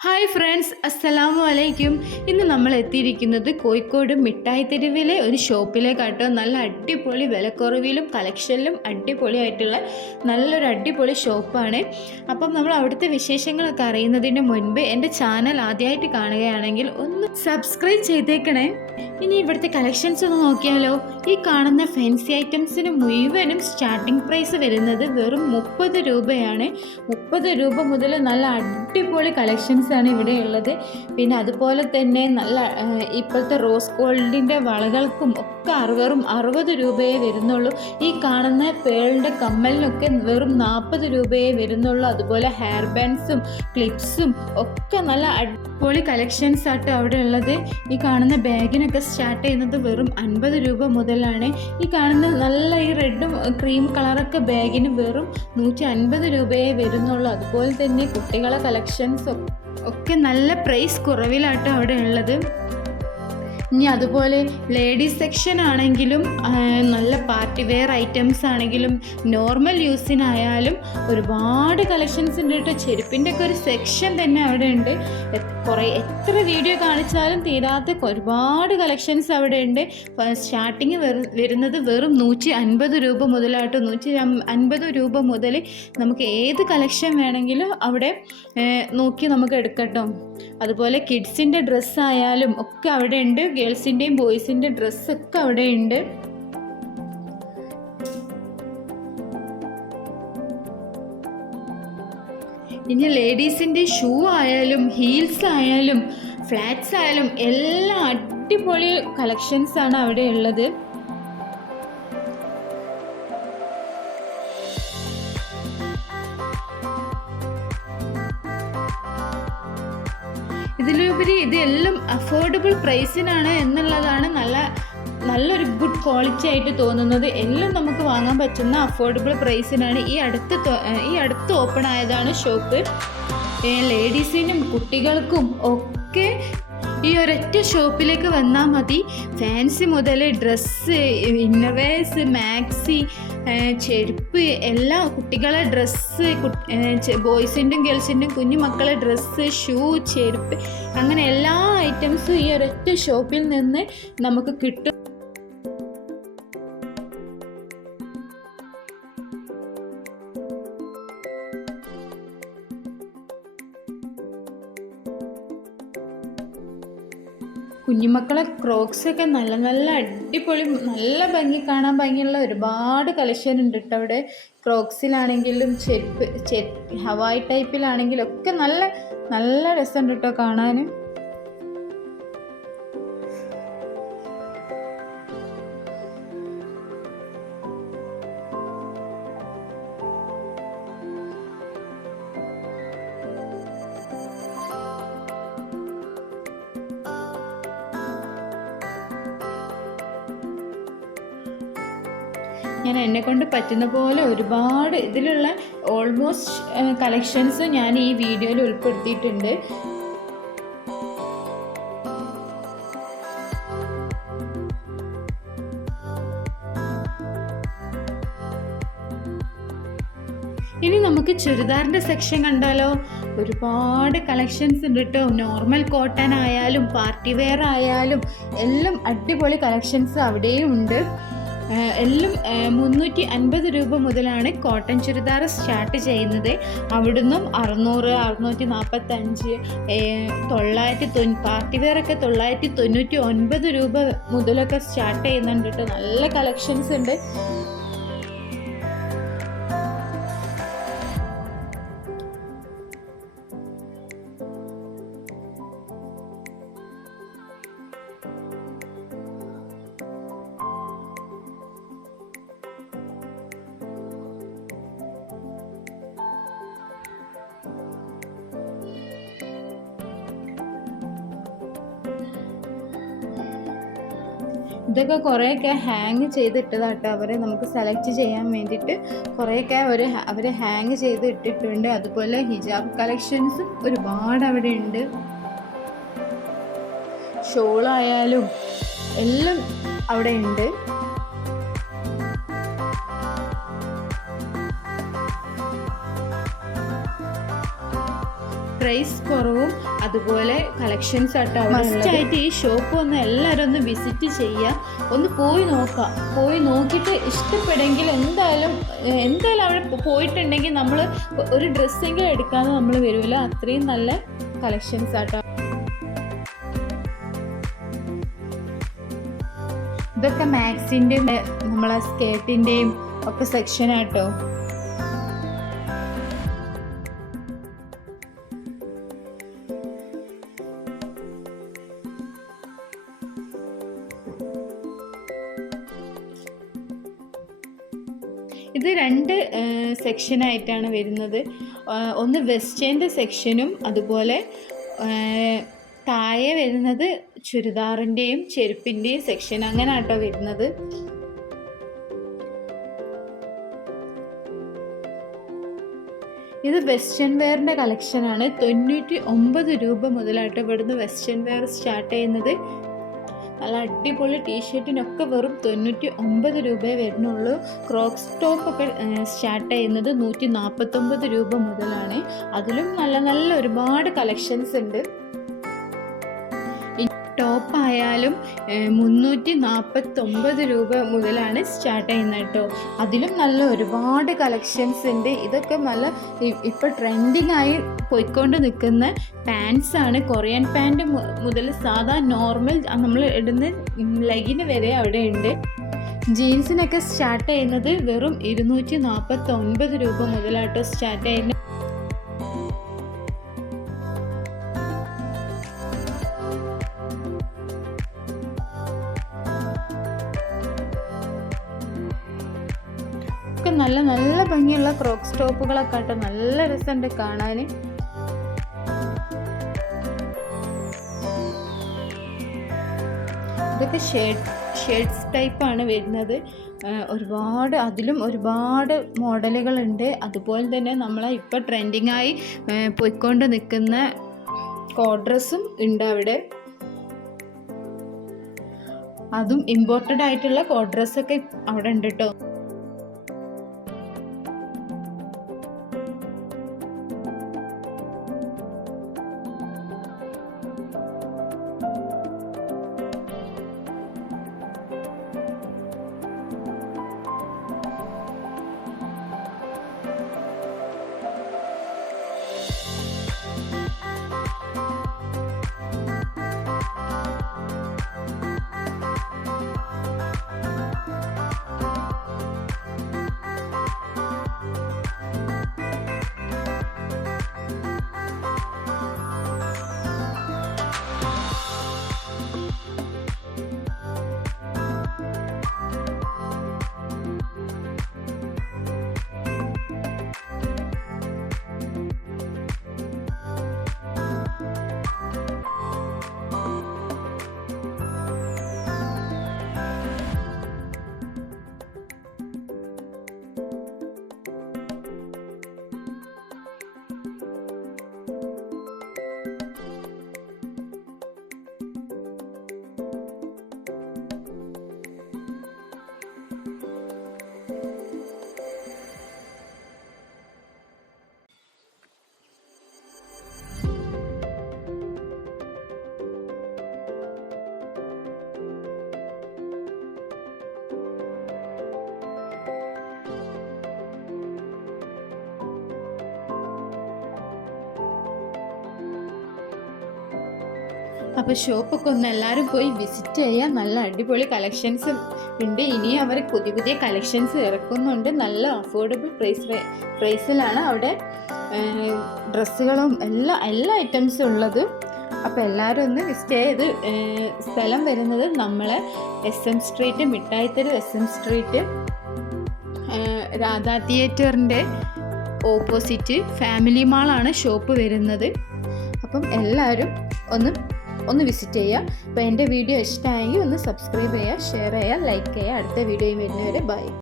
Hi friends അസ്സലാമു അലൈക്കും ഇന്ന് നമ്മൾ എത്തിയിരിക്കുന്നത് കോഴിക്കോട് മിഠായി തെരുവിലെ ഒരു ഷോപ്പിലേക്കാട്ടോ. നല്ല അടിപൊളി വിലക്കുറവിലും കളക്ഷനിലും അടിപൊളിയായിട്ടുള്ള നല്ലൊരു അടിപൊളി ഷോപ്പാണ്. അപ്പം നമ്മൾ അവിടുത്തെ വിശേഷങ്ങളൊക്കെ അറിയുന്നതിന് മുൻപ് എന്റെ ചാനൽ ആദ്യമായിട്ട് കാണുകയാണെങ്കിൽ ഒന്ന് സബ്സ്ക്രൈബ് ചെയ്തേക്കണേ. ഇനി ഇവിടുത്തെ കളക്ഷൻസ് ഒന്ന് നോക്കിയാലോ. ഈ കാണുന്ന ഫാൻസി ഐറ്റംസിന് മുഴുവനും സ്റ്റാർട്ടിംഗ് പ്രൈസ് വരുന്നത് വെറും മുപ്പത് രൂപയാണ്. മുപ്പത് രൂപ മുതൽ നല്ല അടിപൊളി കളക്ഷൻസ് ആണ് ഇവിടെ ഉള്ളത്. പിന്നെ അതുപോലെ തന്നെ നല്ല ഇപ്പോഴത്തെ റോസ് ഗോൾഡിന്റെ വളകൾക്കും ഒക്കെ അറുപറും അറുപത് രൂപയെ വരുന്നുള്ളൂ. ഈ കാണുന്ന പേളിന്റെ കമ്മലിനൊക്കെ വെറും നാൽപ്പത് രൂപയെ വരുന്നുള്ളൂ. അതുപോലെ ഹെയർ ബാൻഡ്സും ക്ലിപ്സും ഒക്കെ നല്ല അടിപൊളി കളക്ഷൻസ് ആട്ടോ അവിടെ ഉള്ളത്. ഈ കാണുന്ന ബാഗിനൊക്കെ സ്റ്റാർട്ട് ചെയ്യുന്നത് വെറും അൻപത് രൂപ മുതലാണ്. ഈ കാണുന്ന നല്ല ഈ റെഡും ക്രീം കളറൊക്കെ ബാഗിന് വെറും നൂറ്റി അൻപത് രൂപയെ വരുന്നുള്ളൂ. അതുപോലെ തന്നെ കുട്ടികളെ കളക്ഷൻസ് ഒക്കെ നല്ല പ്രൈസ് കുറവിലാട്ടോ അവിടെ ഉള്ളത്. ഇനി അതുപോലെ ലേഡീസ് സെക്ഷൻ ആണെങ്കിലും നല്ല പാർട്ടി വെയർ ഐറ്റംസ് ആണെങ്കിലും നോർമൽ യൂസിനായാലും ഒരുപാട് കളക്ഷൻസ് ഉണ്ട് കേട്ടോ. ചെരുപ്പിന്റെ ഒക്കെ ഒരു സെക്ഷൻ തന്നെ അവിടെ ഉണ്ട്. കുറേ എത്ര വീഡിയോ കാണിച്ചാലും തീരാത്ത ഒരുപാട് കളക്ഷൻസ് അവിടെ ഉണ്ട് സ്റ്റാർട്ടിങ് വരുന്നത് വെറും നൂറ്റി അൻപത് രൂപ മുതലായിട്ട് നൂറ്റി അൻപത് രൂപ മുതൽ നമുക്ക് ഏത് കളക്ഷൻ വേണമെങ്കിലും അവിടെ നോക്കി നമുക്ക് എടുക്കട്ടോ. അതുപോലെ കിഡ്സിന്റെ ഡ്രസ്സായാലും ഒക്കെ അവിടെ ഉണ്ട് ഗേൾസിന്റെയും ബോയ്സിന്റെ ഡ്രസ്സൊക്കെ അവിടെ ഉണ്ട് ഇനി ലേഡീസിന്റെ ഷൂ ആയാലും ഹീൽസ് ആയാലും ഫ്ലാറ്റ്സ് ആയാലും എല്ലാം അടിപൊളി കളക്ഷൻസ് ആണ് അവിടെ ഉള്ളത്. ഇതിലുപരി ഇതെല്ലാം അഫോർഡബിൾ പ്രൈസിനാണ് എന്നുള്ളതാണ് നല്ല നല്ലൊരു ഗുഡ് ക്വാളിറ്റി ആയിട്ട് തോന്നുന്നത് എല്ലാം നമുക്ക് വാങ്ങാൻ പറ്റുന്ന അഫോർഡബിൾ പ്രൈസിനാണ് ഈ അടുത്ത് ഈ അടുത്ത് ഓപ്പൺ ആയതാണ് ഷോപ്പ് ലേഡീസിനും കുട്ടികൾക്കും ഒക്കെ ഈ ഒരൊറ്റ ഷോപ്പിലേക്ക് വന്നാൽ മതി. ഫാൻസി മുതൽ ഡ്രസ്സ് ഇന്നവേഴ്സ് മാക്സി ചെരുപ്പ് എല്ലാ കുട്ടികളെ ഡ്രസ്സ് ബോയ്സിന്റെയും ഗേൾസിന്റെയും കുഞ്ഞു മക്കളെ ഡ്രസ്സ് ഷൂ ചെരുപ്പ് അങ്ങനെ എല്ലാ ഐറ്റംസും ഈ ഒരൊറ്റ ഷോപ്പിൽ നിന്ന് നമുക്ക് കിട്ടും. കുഞ്ഞുമക്കളെ ക്രോക്സ് ഒക്കെ നല്ല നല്ല അടിപൊളി നല്ല ഭംഗി കാണാൻ ഭംഗിയുള്ള ഒരുപാട് കളക്ഷൻ ഉണ്ട് കേട്ടോ അവിടെ. ക്രോക്സിലാണെങ്കിലും ചെരുപ്പ് ചെ ഹവായി ടൈപ്പിലാണെങ്കിലും ഒക്കെ നല്ല നല്ല രസമുണ്ട് കേട്ടോ കാണാൻ ഞാൻ എന്നെ കൊണ്ട് പറ്റുന്ന പോലെ ഒരുപാട് ഇതിലുള്ള ഓൾമോസ്റ്റ് കളക്ഷൻസ് ഞാൻ ഈ വീഡിയോയിൽ ഉൾപ്പെടുത്തിയിട്ടുണ്ട്. ഇനി നമുക്ക് ചുരിദാറിന്റെ സെക്ഷൻ കണ്ടാലോ? ഒരുപാട് കളക്ഷൻസ് ഉണ്ട് കേട്ടോ നോർമൽ കോട്ടൺ ആയാലും പാർട്ടി വെയർ ആയാലും എല്ലാം അടിപൊളി കളക്ഷൻസ് അവിടെയും ഉണ്ട്. എല്ലാം മുന്നൂറ്റി അൻപത് രൂപ മുതലാണ് കോട്ടൺ ചുരിദാർ സ്റ്റാർട്ട് ചെയ്യുന്നത്. അവിടുന്നും അറുന്നൂറ് അറുന്നൂറ്റി നാൽപ്പത്തഞ്ച് തൊള്ളായിരത്തി തൊ പാർട്ടി വെയറൊക്കെ തൊള്ളായിരത്തി തൊണ്ണൂറ്റി ഒൻപത് രൂപ മുതലൊക്കെ സ്റ്റാർട്ട് ചെയ്യുന്നുണ്ട് കേട്ടോ നല്ല കളക്ഷൻസ് ഉണ്ട്. ഇതൊക്കെ കുറേയൊക്കെ ഹാങ് ചെയ്തിട്ടതാട്ടോ അവരെ നമുക്ക് സെലക്ട് ചെയ്യാൻ വേണ്ടിയിട്ട്. കുറേയൊക്കെ അവർ അവർ ഹാങ് ചെയ്ത് ഇട്ടിട്ടുണ്ട് അതുപോലെ ഹിജാബ് കളക്ഷൻസ് ഒരുപാട് അവിടെ ഉണ്ട്. ഷോളായാലും എല്ലാം അവിടെ ഉണ്ട്. പ്രൈസ് കുറവും അതുപോലെ കളക്ഷൻസ് ആട്ടോ മസ്റ്റായിട്ട് ഈ ഷോപ്പ് ഒന്ന് എല്ലാവരും ഒന്ന് വിസിറ്റ് ചെയ്യുക ഒന്ന് പോയി നോക്കാം. പോയി നോക്കിയിട്ട് ഇഷ്ടപ്പെടുമെങ്കിൽ എന്തായാലും എന്തായാലും അവിടെ പോയിട്ടുണ്ടെങ്കിൽ നമ്മൾ ഒരു ഡ്രസ്സെങ്കിലും എടുക്കാതെ നമ്മൾ വരുമല്ലോ. അത്രയും നല്ല കളക്ഷൻസ് ആട്ടോ. ഇതൊക്കെ മാക്സിന്റെയും നമ്മളെ സ്കേർട്ടിന്റെയും ഒക്കെ സെക്ഷൻ സെക്ഷനായിട്ടാണ് വരുന്നത്. ഒന്ന് വെസ്റ്റേന്റെ സെക്ഷനും അതുപോലെ താഴെ വരുന്നത് ചുരിദാറിന്റെയും ചെരുപ്പിന്റെയും സെക്ഷൻ അങ്ങനെ ആട്ടോ വരുന്നത്. ഇത് വെസ്റ്റേൺ വെയറിന്റെ കളക്ഷനാണ് തൊണ്ണൂറ്റി ഒമ്പത് രൂപ മുതലായിട്ട് ഇവിടുന്ന് വെസ്റ്റേൺ വെയർ സ്റ്റാർട്ട് ചെയ്യുന്നത്. നല്ല അടിപൊളി ടീഷർട്ടിനൊക്കെ വെറും തൊണ്ണൂറ്റി ഒമ്പത് രൂപയെ വരുന്നുള്ളൂ. ക്രോക്സ് ടോപ്പൊക്കെ സ്റ്റാർട്ട് ചെയ്യുന്നത് നൂറ്റി നാൽപ്പത്തൊമ്പത് രൂപ മുതലാണ്. അതിലും നല്ല നല്ല ഒരുപാട് കളക്ഷൻസ് ഉണ്ട്. ടോപ്പ് ആയാലും മുന്നൂറ്റി നാൽപ്പത്തൊമ്പത് രൂപ മുതലാണ് സ്റ്റാർട്ട് ചെയ്യുന്നത് കേട്ടോ. അതിലും നല്ല ഒരുപാട് കളക്ഷൻസ് ഉണ്ട്. ഇതൊക്കെ നല്ല ഇപ്പോൾ ട്രെൻഡിങ് ആയി പോയിക്കൊണ്ട് നിൽക്കുന്ന പാൻസ് ആണ്. കൊറിയൻ പാന്റ് മുതൽ സാധാ നോർമൽ നമ്മൾ ഇടുന്ന ലെഗിന് വരെ അവിടെ ഉണ്ട്. ജീൻസിനൊക്കെ സ്റ്റാർട്ട് ചെയ്യുന്നത് വെറും ഇരുന്നൂറ്റി നാൽപ്പത്തി ഒൻപത് രൂപ മുതലാട്ടോ സ്റ്റാർട്ട് ചെയ്യുന്നത്. ടോപ്പുകളൊക്കെ ആട്ടോ നല്ല രസമുണ്ട് കാണാൻ ഇതൊക്കെ ഷേഡ് ഷേഡ്സ് ടൈപ്പാണ് വരുന്നത്. ഒരുപാട് അതിലും ഒരുപാട് മോഡലുകളുണ്ട്. അതുപോലെ തന്നെ നമ്മൾ ഇപ്പോൾ ട്രെൻഡിങ്ങായി പോയിക്കൊണ്ട് നിൽക്കുന്ന കോഡ്രസ്സും ഉണ്ട് അവിടെ. അതും ഇമ്പോർട്ടഡ് ആയിട്ടുള്ള കോഡ്രസ്സൊക്കെ അവിടെ ഉണ്ട് കേട്ടോ അപ്പോൾ ഷോപ്പൊക്കെ ഒന്ന് എല്ലാവരും പോയി വിസിറ്റ് ചെയ്യുക നല്ല അടിപൊളി കളക്ഷൻസ് ഉണ്ട്. ഇനിയും അവർ പുതിയ പുതിയ കളക്ഷൻസ് ഇറക്കുന്നുണ്ട്. നല്ല അഫോർഡബിൾ പ്രൈസ് പ്രൈസിലാണ് അവിടെ ഡ്രസ്സുകളും എല്ലാ എല്ലാ ഐറ്റംസും ഉള്ളത്. അപ്പോൾ എല്ലാവരും ഒന്ന് വിസിറ്റ് ചെയ്ത് സ്ഥലം വരുന്നത് നമ്മളെ S M street Mithayitheruvu S M street Radha തിയേറ്ററിന്റെ ഓപ്പോസിറ്റ് ഫാമിലി മാളാണ് ഷോപ്പ് വരുന്നത്. അപ്പം എല്ലാവരും ഒന്ന് ഒന്ന് വിസിറ്റ് ചെയ്യുക. അപ്പോൾ എന്റെ വീഡിയോ ഇഷ്ടമായെങ്കിൽ ഒന്ന് സബ്സ്ക്രൈബ് ചെയ്യുക ഷെയർ ചെയ്യുക ലൈക്ക് ചെയ്യുക. അടുത്ത വീഡിയോയും വരുന്നവരെ ബൈ